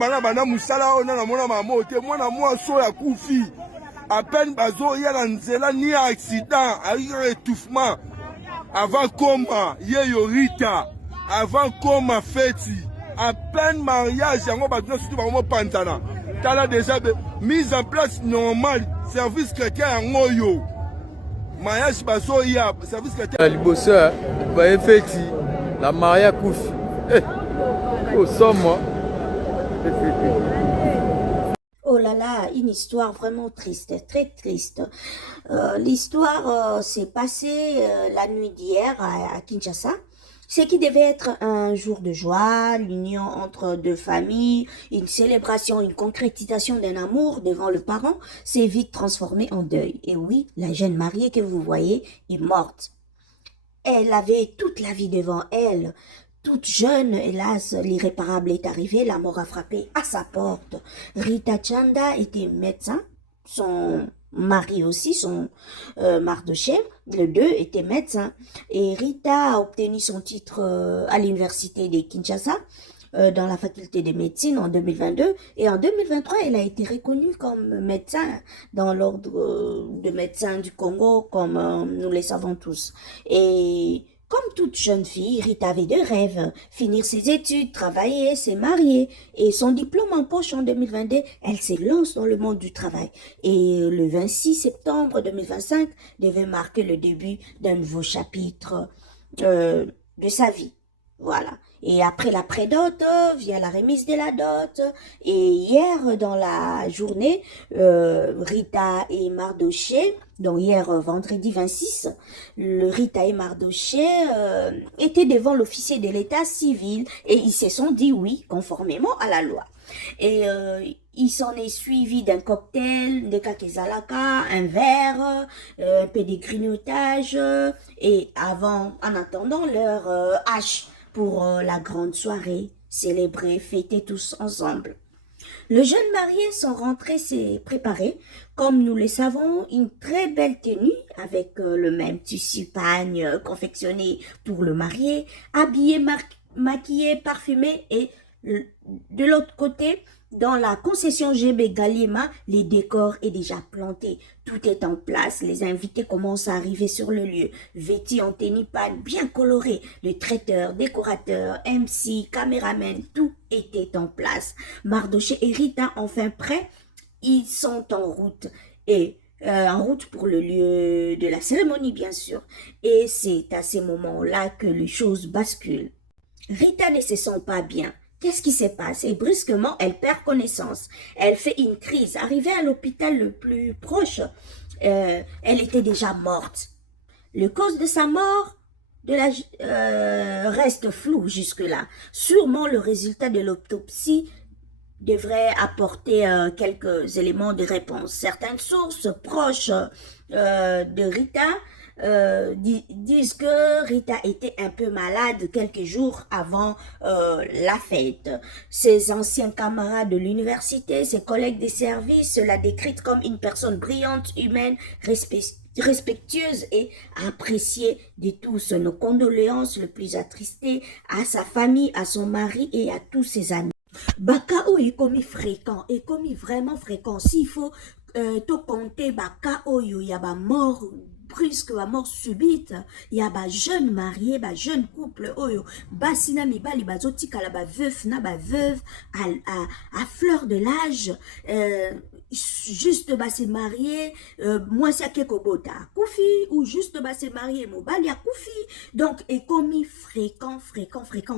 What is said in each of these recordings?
Bana bana musala ona na mona mama te mwana mwaso ya kufi. À peine bazo ya na nzela ni accident, a eu étouffement. Avant coma, Rita, avant coma feti, à plein mariage, yango bazo surtout ba pantana. Tala déjà mise en place normal, service chrétien yango yo. Mariage bazo ya service chrétien. Libosa, ba feti, la maria kufi. Au somme. Oh là là, une histoire vraiment triste, très triste. L'histoire s'est passée la nuit d'hier à Kinshasa. Ce qui devait être un jour de joie, l'union entre deux familles, une célébration, une concrétisation d'un amour devant le parent, s'est vite transformé en deuil. Et oui, la jeune mariée que vous voyez est morte. Elle avait toute la vie devant elle. Toute jeune, hélas, l'irréparable est arrivé, la mort a frappé à sa porte. Rita Chanda était médecin, son mari aussi, son Mardoché, les deux étaient médecins. Et Rita a obtenu son titre à l'université de Kinshasa, dans la faculté de médecine en 2022. Et en 2023, elle a été reconnue comme médecin dans l'ordre de médecins du Congo, comme nous le savons tous. Et comme toute jeune fille, Rita avait deux rêves, finir ses études, travailler, se marier. Et son diplôme en poche en 2022, elle se lance dans le monde du travail. Et le 26 septembre 2025 devait marquer le début d'un nouveau chapitre de sa vie. Voilà. Et après la prédot, vient la remise de la dot. Et hier, dans la journée, Rita et Mardoché, donc hier, vendredi 26, le Rita et Mardoché étaient devant l'officier de l'état civil et ils se sont dit oui, conformément à la loi. Et il s'en est suivi d'un cocktail, de kakezalaka, un verre, un peu de grignotage et en attendant leur hache pour la grande soirée, célébrer, fêter tous ensemble. Le jeune marié, son rentrée s'est préparé, comme nous le savons, une très belle tenue avec le même tissu pagne confectionné pour le marié, habillé, maquillé, parfumé et de l'autre côté, dans la concession GB Galima, les décors est déjà planté. Tout est en place. Les invités commencent à arriver sur le lieu. Vêtus en tennis-pan bien colorés. Le traiteur, décorateur, MC, caméraman, tout était en place. Mardoché et Rita, enfin prêts, ils sont en route. Et en route pour le lieu de la cérémonie, bien sûr. Et c'est à ces moments-là que les choses basculent. Rita ne se sent pas bien. Qu'est-ce qui se passe? Et brusquement, elle perd connaissance. Elle fait une crise. Arrivée à l'hôpital le plus proche, elle était déjà morte. Le cause de sa mort reste flou jusque-là. Sûrement, le résultat de l'autopsie devrait apporter quelques éléments de réponse. Certaines sources proches de Rita disent que Rita était un peu malade quelques jours avant la fête. Ses anciens camarades de l'université, ses collègues des services la décrivent comme une personne brillante, humaine, respectueuse et appréciée de tous. Nos condoléances le plus attristées à sa famille, à son mari et à tous ses amis. Bakao est commis fréquent, est commis vraiment fréquent. S'il faut te compter Bakao, il y a ba mort brusque, ba mort subite, il y a ba jeune marié, ba jeune couple, oyo, basina mibali bazotika la ba veuf na ba veuve à fleur de l'âge, juste bah se marier, moi c'est quelque bota koufi ou juste bah se marier mobali à koufi. Donc et comme fréquent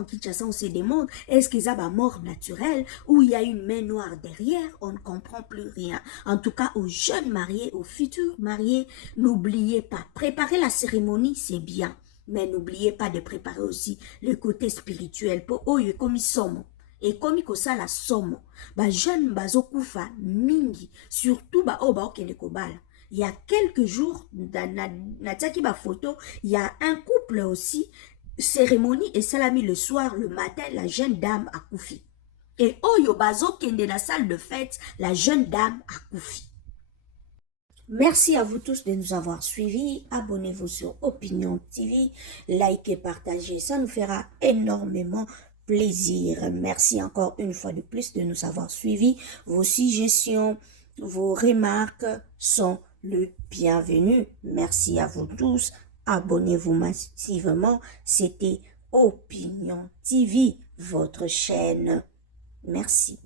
Kinshasa, on se demande est-ce qu'ils ont une mort naturelle ou il y a une main noire derrière, on ne comprend plus rien. En tout cas aux jeunes mariés, aux futurs mariés, n'oubliez pas, préparer la cérémonie c'est bien, mais n'oubliez pas de préparer aussi le côté spirituel pour oyo comme ils sont. Et comme il y a la somme, ba jeune bazokufa mingi, surtout ba o ba okende kobala. Il y a quelques jours, na taki ba photo, il y a un couple aussi, cérémonie et salami le soir, le matin, la jeune dame a koufi. Et oyo bazokende na salle de fête, la jeune dame a koufi. Merci à vous tous de nous avoir suivis. Abonnez-vous sur Opinion TV, likez, partagez, ça nous fera énormément plaisir. Merci encore une fois de plus de nous avoir suivis. Vos suggestions, vos remarques sont le bienvenu. Merci à vous tous. Abonnez-vous massivement. C'était Opinion TV, votre chaîne. Merci.